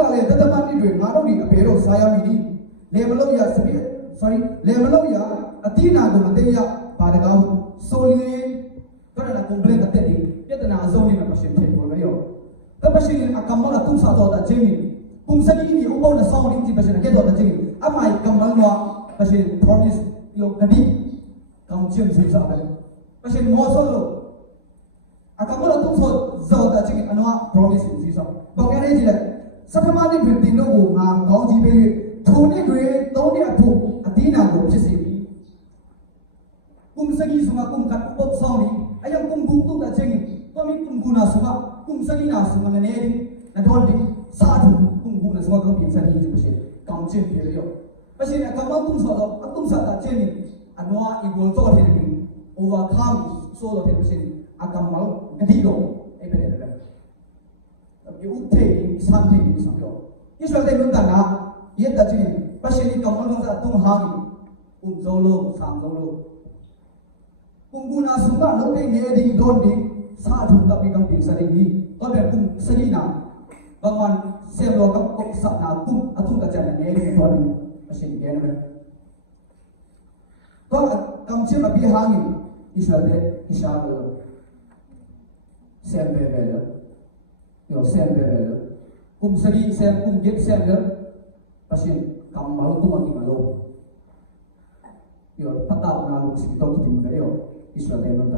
ကလည်းတသမတိတွေငါတို့ဒီအပေတော့စားရမည်ဒီလေမလို့ရစပြည့် sorry လေမလို့ရအတိနာကိုမသိရပါတကောင်းဆိုလီတော့လည်း complain တဲ့ဒီပြဿနာအစုံနဲ့မရှင်းဖြစ်ဘူးလို့ရောတပရှိရင်အကမ္မလာသူစားတော့တဲ့ချင်းပုံစံကြီးဒီဥပဒေဆောင်ရင်းဒီပရှိနေတော့တဲ့ချင်းအမိုင်ကမ္ဘာလောပရှိ promise ယောဂဒီကောင်းချင်းစီစားတယ်ပရှိမောဆိုလို့အကမ္မလာသူစားတော့တဲ့ချင်းအနဝ promise စီစားဘောကလေးကြီးလေစကမနိတွင်တင်တော့ကိုငါကောင်းကြီးပေးထိုနှစ်တွင်သုံးနှစ်အဖို့အတိနာကိုဖြစ်စေပြီပုံစံကြီးစမကုံကတ်ပုတ်ဆောင်ပြီးအယံကုံဘူးတုတ်တဲ့ချင်းတော့မိကုံကူနာစမကုံစကြီးနာစမနေနေနတော်ဒီစာထုကုံကူနာစမကုံပြင်စကြီးဒီမရှိကောင်းချင်းပြေရောပရှိအကမ္ဘာတုံဆောတော့အတုံစာတာချင်းအနွား equal တော့တယ် overcome ဆိုတော့ဖြစ်ရှင်အကမ္ဘာဂတိတော့အဲ့ပဲလေယူထေးစမ်းထေးစမ်းပြောဒီဆိုတဲ့လုံတာနာရဲ့တချင်းပရှိကမ္ဘာလုံးစာတုံဟာကြီးဇောလို့ဆမ်လို့ကုံကူနာစမလုံးတဲ့နေဒီတော့ဒီစာထုံတပ်ပြီးကောင်းပြင်စရင်းကြီးတော့တဲ့ကုံစရီနာဘဝဆေလောကကုတ်စနာကုအထုကကြတဲ့နေလေတော့ဒီအရှင်ကျဲနေတော့ကံချင်အပြီးဟာကြီးဣဆွေတဲ့ဣရှာလို့ဆယ်ပဲပဲလို့ယောဆယ်ပဲပဲလို့ကုံစရီဆယ်ကုံဂျစ်ဆယ်လို့အရှင်ကံမလို့တော့ဒီမလို့ယောပတ်တာနာလို့စီတော့ဒီမရောဣဆွေတဲ့လို့